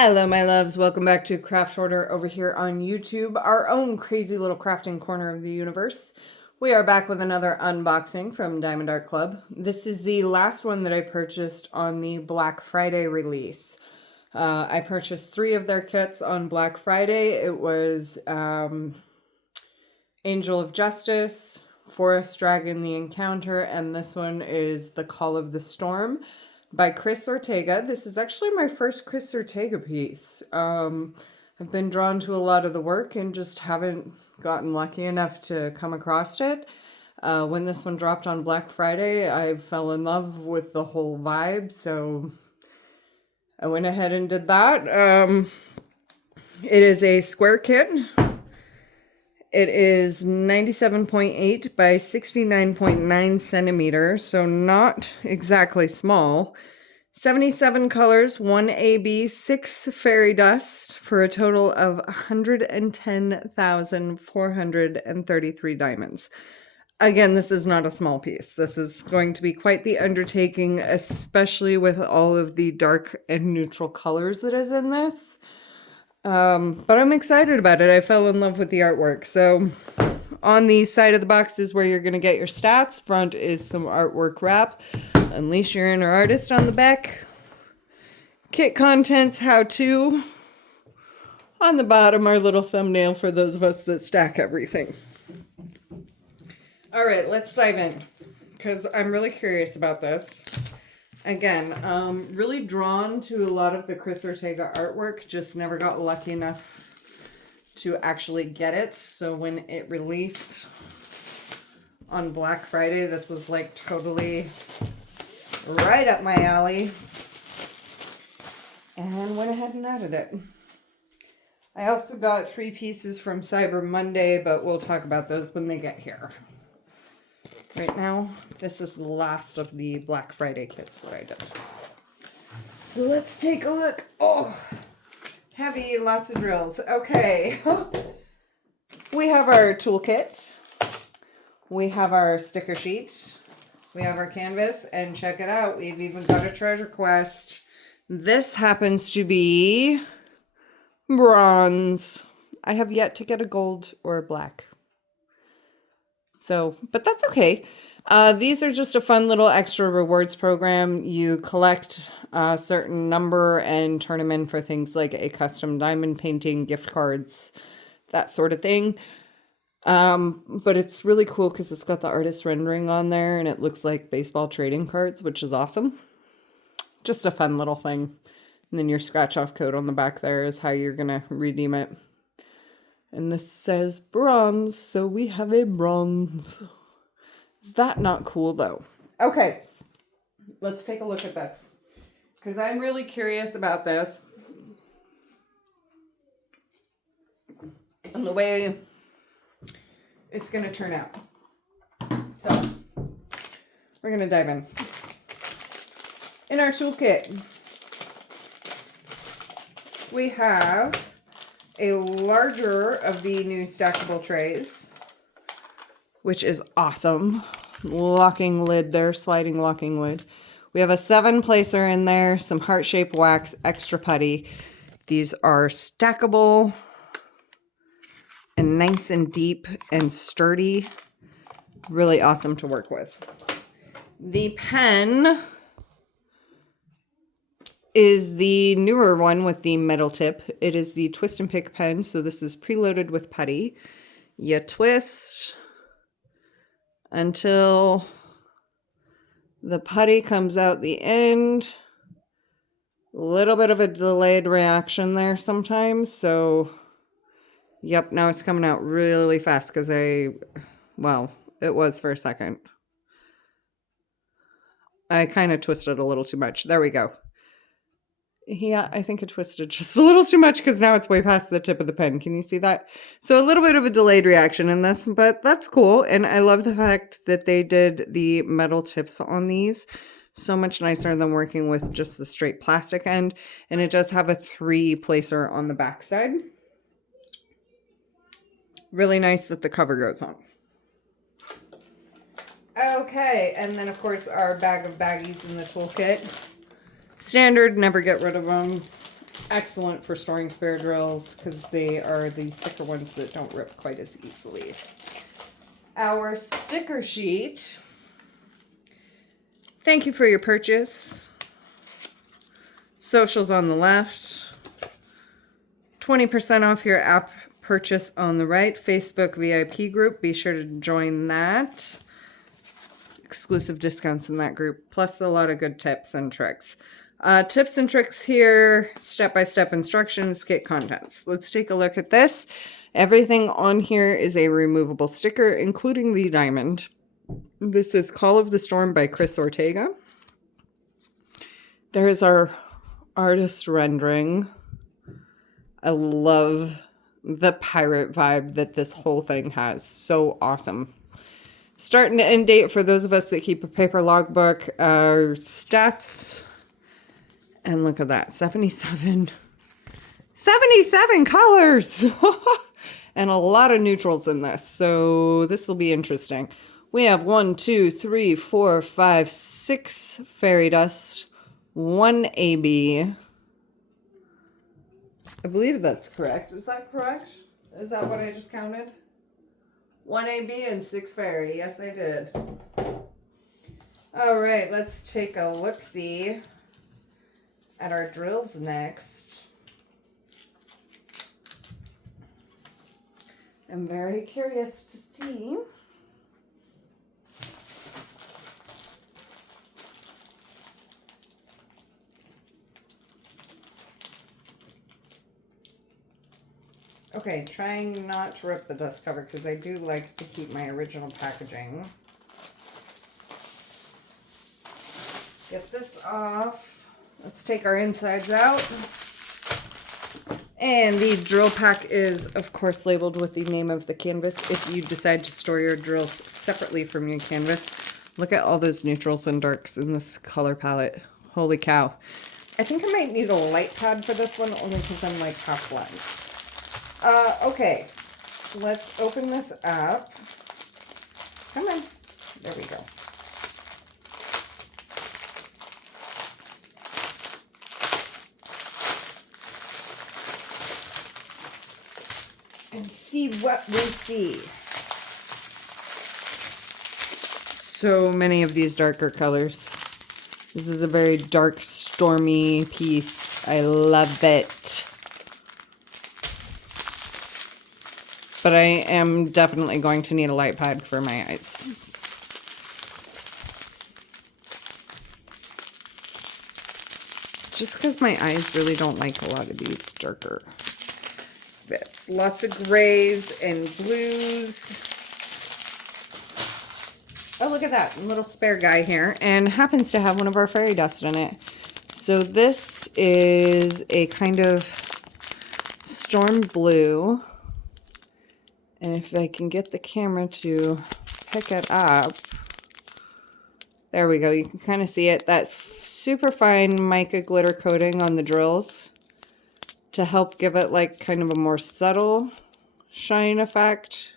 Hello, my loves. Welcome back to Craft Order over here on YouTube, our own crazy little crafting corner of the universe. We are back with another unboxing from Diamond Art Club. This is the last one that I purchased on the Black Friday release. I purchased 3 of their kits on Black Friday. It was Angel of Justice, Forest Dragon the Encounter, and this one is The Call of the Storm by Chris Ortega. This is actually my first Chris Ortega piece. I've been drawn to a lot of the work and just haven't gotten lucky enough to come across it. When this one dropped on Black Friday, I fell in love with the whole vibe, so I went ahead and did that. It is a square kit. It is 97.8 by 69.9 centimeters, so not exactly small. 77 colors, 1 AB, 6 fairy dust, for a total of 110,433 diamonds. Again, this is not a small piece. This is going to be quite the undertaking, especially with all of the dark and neutral colors that is in this. But I'm excited about it. I fell in love with the artwork. So on the side of the box is where you're going to get your stats. Front is some artwork wrap. Unleash your inner artist on the back. Kit contents, how to. On the bottom, our little thumbnail for those of us that stack everything. All right, let's dive in because I'm really curious about this. Again, really drawn to a lot of the Chris Ortega artwork, just never got lucky enough to actually get it. So when it released on Black Friday, this was like totally right up my alley. And went ahead and added it. I also got 3 pieces from Cyber Monday, but we'll talk about those when they get here. Right now, this is the last of the Black Friday kits that I did. So let's take a look. Oh, heavy, lots of drills. Okay. We have our toolkit. We have our sticker sheet. We have our canvas. And check it out. We've even got a treasure quest. This happens to be bronze. I have yet to get a gold or a black. So, but that's okay. These are just a fun little extra rewards program. You collect a certain number and turn them in for things like a custom diamond painting, gift cards, that sort of thing. But it's really cool because it's got the artist rendering on there and it looks like baseball trading cards, which is awesome. Just a fun little thing. And then your scratch off code on the back there is how you're going to redeem it. And this says bronze, so we have a bronze. Is that not cool, though? Okay, let's take a look at this. Because I'm really curious about this. And the way it's going to turn out. So, we're going to dive in. In our toolkit, we have a larger of the new stackable trays, which is awesome. Locking lid there, sliding locking lid. We have a 7 placer in there, some heart-shaped wax, extra putty. These are stackable and nice and deep and sturdy. Really awesome to work with. The pen is the newer one with the metal tip. It is the twist and pick pen, so this is preloaded with putty. You twist until the putty comes out the end. A little bit of a delayed reaction there sometimes, so yep, now it's coming out really fast because well, it was for a second. I kind of twisted a little too much. There we go. Yeah, I think I twisted just a little too much because now it's way past the tip of the pen. Can you see that? So a little bit of a delayed reaction in this, but that's cool. And I love the fact that they did the metal tips on these. So much nicer than working with just the straight plastic end. And it does have a 3 placer on the back side. Really nice that the cover goes on. Okay, and then of course our bag of baggies in the toolkit. Standard, never get rid of them. Excellent for storing spare drills because they are the thicker ones that don't rip quite as easily. Our sticker sheet. Thank you for your purchase. Socials on the left. 20% off your app purchase on the right. Facebook VIP group. Be sure to join that. Exclusive discounts in that group. Plus a lot of good tips and tricks. Tips and tricks here. Step-by-step instructions. Kit contents. Let's take a look at this. Everything on here is a removable sticker, including the diamond. This is Call of the Storm by Chris Ortega. There is our artist rendering. I love the pirate vibe that this whole thing has. So awesome. Start and end date for those of us that keep a paper logbook. Our stats. And look at that. 77 colors. And a lot of neutrals in this. So this will be interesting. We have 1, 2, 3, 4, 5, 6 fairy dust. 1 AB. I believe that's correct. Is that correct? Is that what I just counted? 1 AB and 6 fairy. Yes, I did. All right, let's take a look-see at our drills next. I'm very curious to see. Okay, trying not to rip the dust cover because I do like to keep my original packaging. Get this off. Let's take our insides out. And the drill pack is, of course, labeled with the name of the canvas. If you decide to store your drills separately from your canvas, look at all those neutrals and darks in this color palette. Holy cow. I think I might need a light pad for this one, only because I'm like half blind. Okay, let's open this up. Come on. There we go. And see what we see. So many of these darker colors. This is a very dark, stormy piece. I love it. But I am definitely going to need a light pad for my eyes. Just because my eyes really don't like a lot of these darker bits. Lots of grays and blues. Oh, look at that little spare guy here. And happens to have one of our fairy dust in it. So this is a kind of storm blue. And if I can get the camera to pick it up. There we go. You can kind of see it. That super fine mica glitter coating on the drills to help give it like kind of a more subtle shine effect.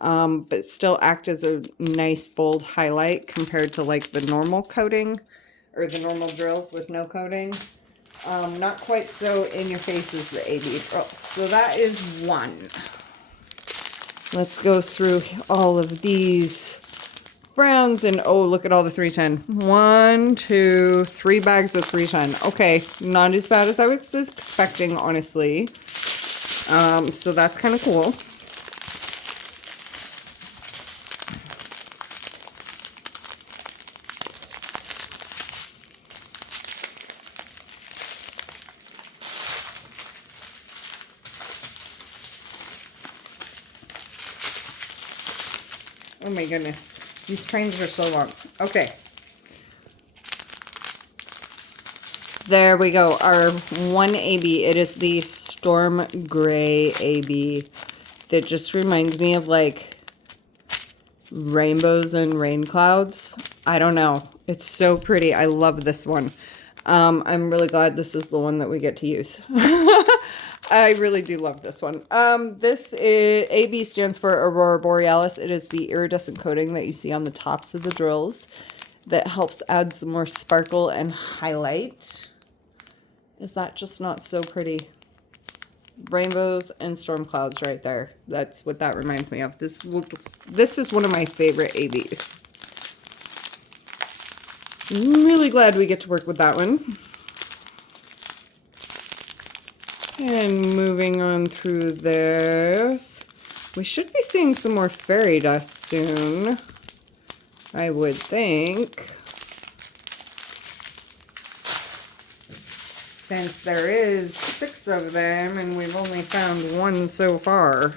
But still act as a nice bold highlight compared to like the normal coating or the normal drills with no coating. Not quite so in your face as the AB drill. So that is one. Let's go through all of these browns and oh, look at all the 310. 1, 2, 3 bags of 310. Okay, not as bad as I was expecting, honestly. So that's kind of cool. Oh my goodness. These trains are so long. Okay. There we go. Our 1 AB. It is the Storm Gray AB. That just reminds me of like rainbows and rain clouds. I don't know. It's so pretty. I love this one. I'm really glad this is the one that we get to use. I really do love this one. This is, AB stands for Aurora Borealis. It is the iridescent coating that you see on the tops of the drills that helps add some more sparkle and highlight. Is that just not so pretty? Rainbows and storm clouds right there. That's what that reminds me of. This is one of my favorite ABs. I'm really glad we get to work with that one. And moving on through this, we should be seeing some more fairy dust soon, I would think. Since there is 6 of them and we've only found 1 so far.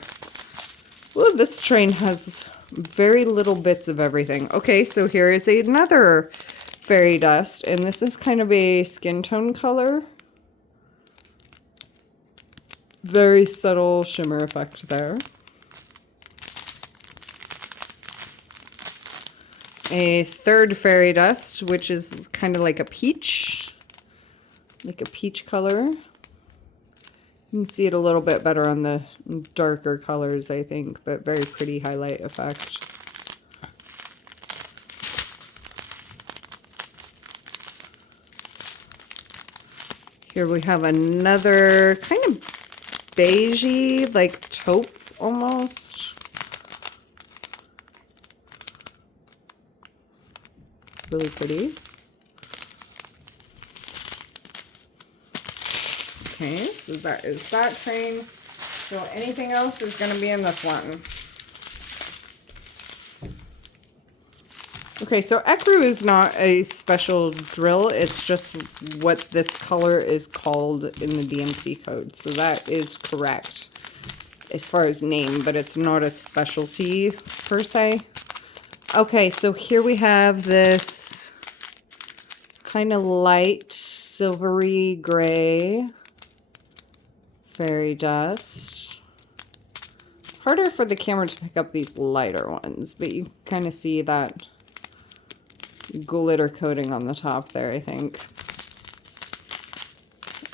Well, this train has very little bits of everything. Okay, so here is another fairy dust, and this is kind of a skin tone color. Very subtle shimmer effect there. A third fairy dust, which is kind of like a peach color. You can see it a little bit better on the darker colors, I think, but very pretty highlight effect. Here we have another kind of beigey, like taupe almost. Really pretty. Okay, so that is that train. So anything else is going to be in this one. Okay, so ecru is not a special drill. It's just what this color is called in the DMC code. So that is correct as far as name, but it's not a specialty per se. Okay, so here we have this kind of light silvery gray fairy dust. Harder for the camera to pick up these lighter ones, but you kind of see that glitter coating on the top there, I think.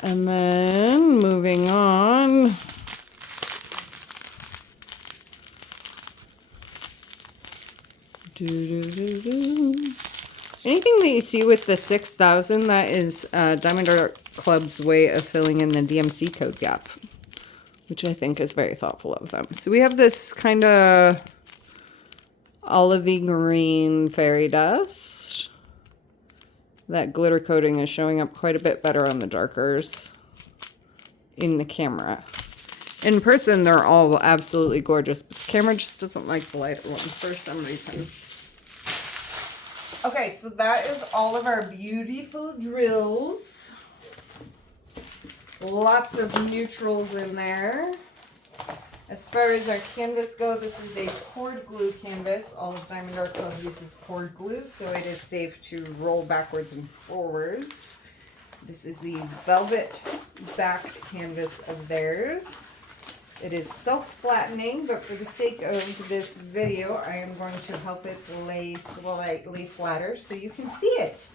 And then moving on. Anything that you see with the 6,000, that is Diamond Art Club's way of filling in the DMC code gap, which I think is very thoughtful of them. So we have this kind of olivey green fairy dust. That glitter coating is showing up quite a bit better on the darkers in the camera. In person, they're all absolutely gorgeous, but the camera just doesn't like the lighter ones for some reason. Okay, so that is all of our beautiful drills. Lots of neutrals in there. As far as our canvas go, this is a cord glue canvas. All of Diamond Art Club uses cord glue, so it is safe to roll backwards and forwards. This is the velvet backed canvas of theirs. It is self-flattening, but for the sake of this video, I am going to help it lay slightly flatter so you can see it.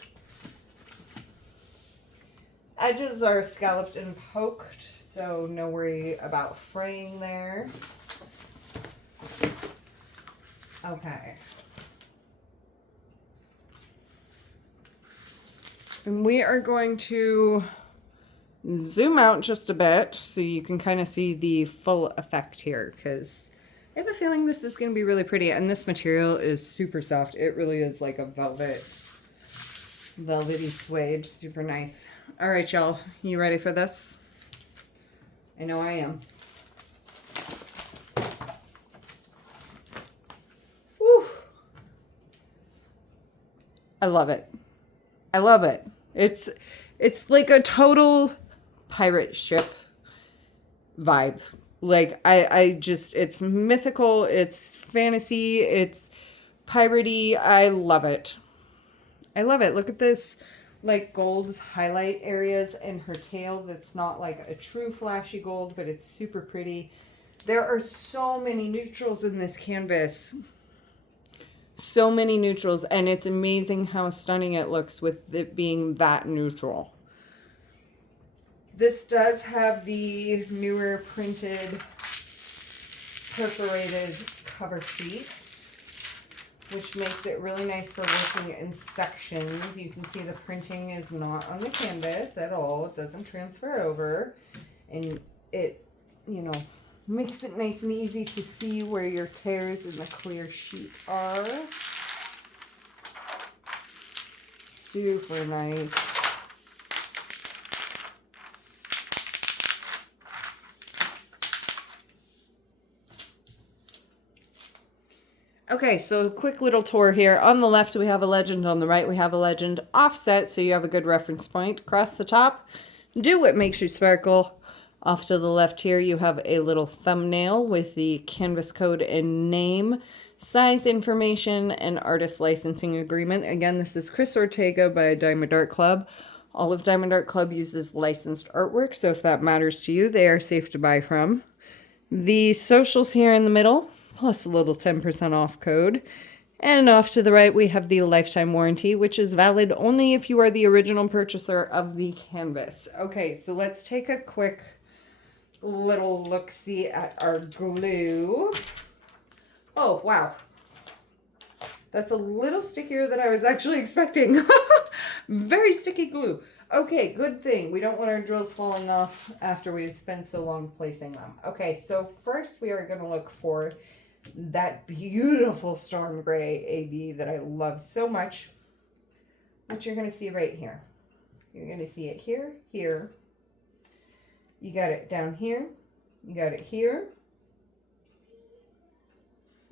Edges are scalloped and poked, so no worry about fraying there. Okay. And we are going to zoom out just a bit so you can kind of see the full effect here, because I have a feeling this is going to be really pretty, and this material is super soft. It really is like a velvety suede, super nice. All right, y'all, you ready for this? I know I am. Whew. I love it. I love it. It's like a total pirate ship vibe. Like I just, it's mythical, it's fantasy, it's piratey. I love it. I love it. Look at this, like, gold highlight areas in her tail. That's not like a true flashy gold, but it's super pretty. There are so many neutrals in this canvas. So many neutrals, and it's amazing how stunning it looks with it being that neutral. This does have the newer printed perforated cover sheet. which makes it really nice for working in sections. You can see the printing is not on the canvas at all. It doesn't transfer over. And it, you know, makes it nice and easy to see where your tears in the clear sheet are. Super nice. Okay, so a quick little tour here. On the left, we have a legend. On the right, we have a legend offset, so you have a good reference point. Across the top, do what makes you sparkle. Off to the left here, you have a little thumbnail with the canvas code and name, size information, and artist licensing agreement. Again, this is Chris Ortega by Diamond Art Club. All of Diamond Art Club uses licensed artwork, so if that matters to you, they are safe to buy from. The socials here in the middle, plus a little 10% off code. And off to the right, we have the lifetime warranty, which is valid only if you are the original purchaser of the canvas. Okay, so let's take a quick little look-see at our glue. Oh, wow. That's a little stickier than I was actually expecting. Very sticky glue. Okay, good thing. We don't want our drills falling off after we've spent so long placing them. Okay, so first we are going to look for that beautiful storm gray AB that I love so much, which you're going to see right here. You're going to see it here, here. You got it down here. You got it here.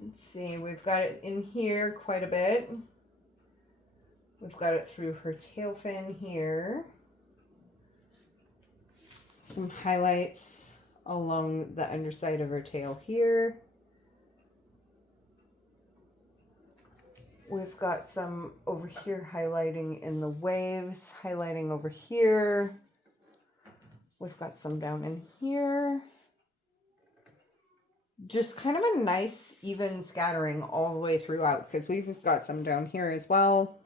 Let's see, we've got it in here quite a bit. We've got it through her tail fin here. Some highlights along the underside of her tail here. We've got some over here highlighting in the waves, highlighting over here. We've got some down in here. Just kind of a nice even scattering all the way throughout, because we've got some down here as well.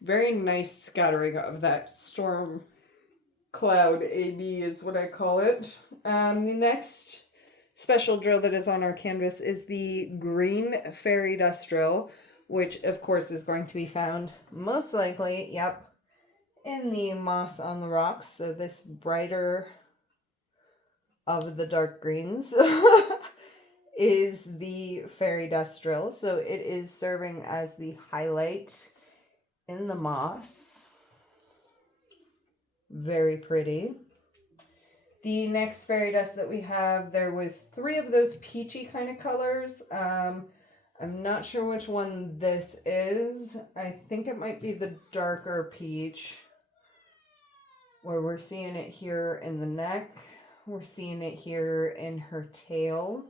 Very nice scattering of that storm cloud AB is what I call it. The next special drill that is on our canvas is the green fairy dust drill, which of course is going to be found most likely, yep, in the moss on the rocks. So this brighter of the dark greens is the fairy dust drill. So it is serving as the highlight in the moss. Very pretty. The next fairy dust that we have, there was 3 of those peachy kind of colors. I'm not sure which one this is. I think it might be the darker peach, where we're seeing it here in the neck. We're seeing it here in her tail.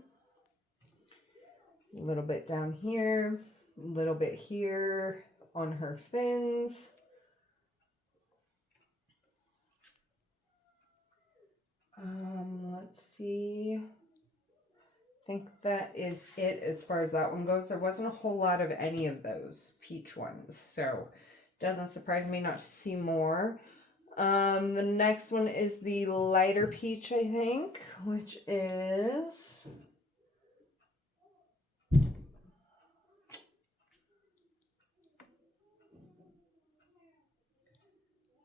A little bit down here, a little bit here on her fins. Let's see. I think that is it as far as that one goes. There wasn't a whole lot of any of those peach ones, so doesn't surprise me not to see more. The next one is the lighter peach, I think, which is...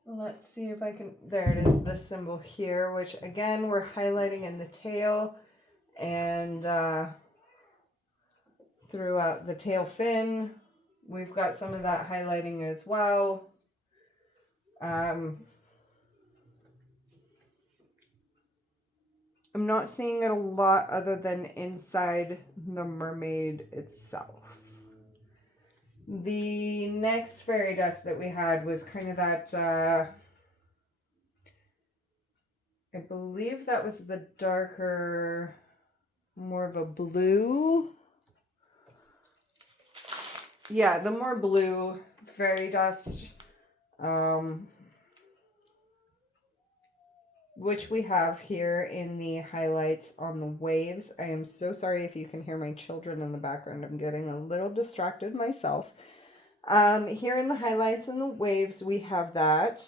Let's see if I can... There it is, this symbol here, which again, we're highlighting in the tail and throughout the tail fin. We've got some of that highlighting as well. I'm not seeing it a lot other than inside the mermaid itself. The next fairy dust that we had was kind of that, I believe that was the darker, more of a blue. Yeah, the more blue fairy dust, which we have here in the highlights on the waves. I am so sorry if you can hear my children in the background. I'm getting a little distracted myself. Here in the highlights and the waves, we have that.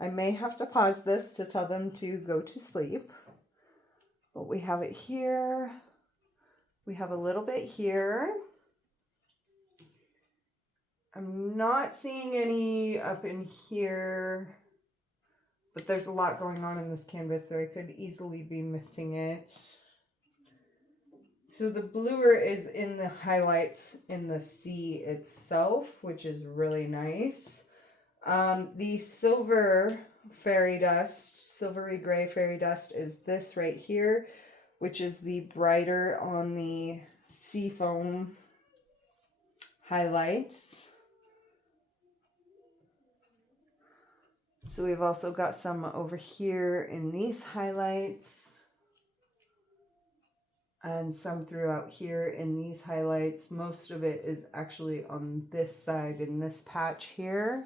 I may have to pause this to tell them to go to sleep. But we have it here. We have a little bit here. I'm not seeing any up in here, but there's a lot going on in this canvas, so I could easily be missing it. So the bluer is in the highlights in the sea itself, which is really nice. The silver fairy dust, silvery gray fairy dust is this right here, which is the brighter on the seafoam highlights. So we've also got some over here in these highlights and some throughout here in these highlights. Most of it is actually on this side in this patch here.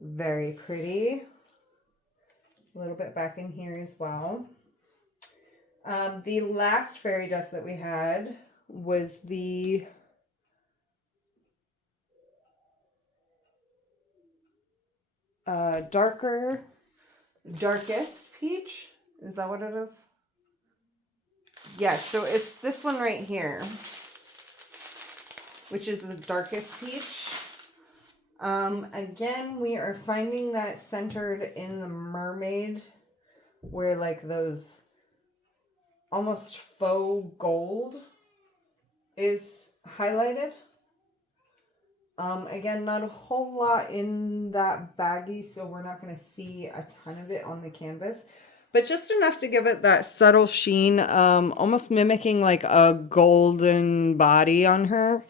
Very pretty. A little bit back in here as well. The last fairy dust that we had was the darkest peach. Is that what it is? Yes, so it's this one right here, which is the darkest peach. Again, we are finding that centered in the mermaid, where like those almost faux gold is highlighted. Again, not a whole lot in that baggie, so we're not going to see a ton of it on the canvas, but just enough to give it that subtle sheen, almost mimicking like a golden body on her.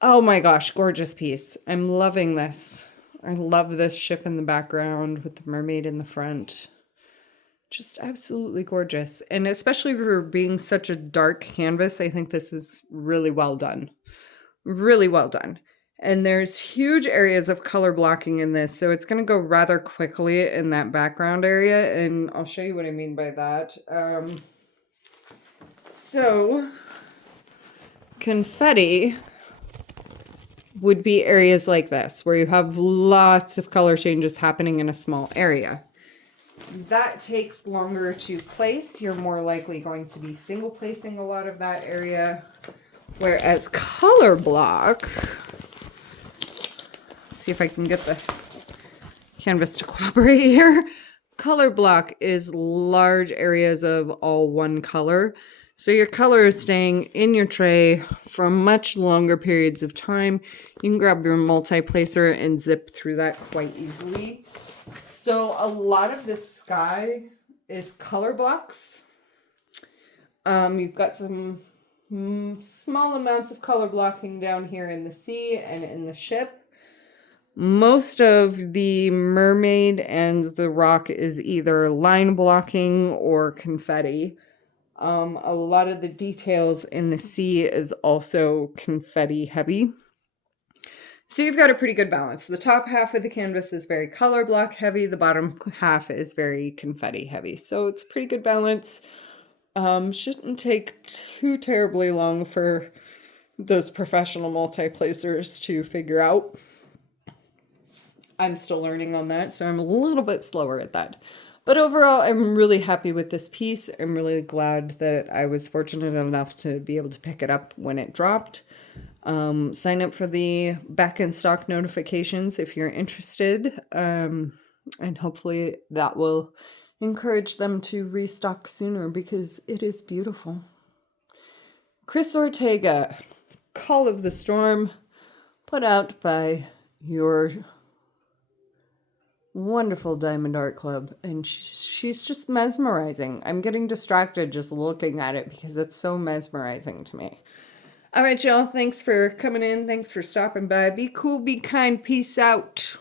Oh my gosh, gorgeous piece. I'm loving this. I love this ship in the background with the mermaid in the front. Just absolutely gorgeous. And especially for being such a dark canvas, I think this is really well done. Really well done. And there's huge areas of color blocking in this, so it's going to go rather quickly in that background area, and I'll show you what I mean by that. So confetti would be areas like this, where you have lots of color changes happening in a small area. That takes longer to place. You're more likely going to be single placing a lot of that area. Whereas color block, see if I can get the canvas to cooperate here. Color block is large areas of all one color. So your color is staying in your tray for much longer periods of time. You can grab your multi-placer and zip through that quite easily. So a lot of this sky is color blocks. You've got some small amounts of color blocking down here in the sea and in the ship. Most of the mermaid and the rock is either line blocking or confetti. A lot of the details in the sea is also confetti heavy. So you've got a pretty good balance. The top half of the canvas is very color block heavy. The bottom half is very confetti heavy. So it's pretty good balance. Shouldn't take too terribly long for those professional multi-placers to figure out. I'm still learning on that, so I'm a little bit slower at that. But overall, I'm really happy with this piece. I'm really glad that I was fortunate enough to be able to pick it up when it dropped. Sign up for the back in stock notifications if you're interested. And hopefully that will encourage them to restock sooner because it is beautiful. Chris Ortega, Call of the Storm, put out by your wonderful Diamond Art Club, and she's just mesmerizing. I'm getting distracted just looking at it because it's so mesmerizing to me. All right, y'all. Thanks for coming in. Thanks for stopping by. Be cool, be kind. Peace out.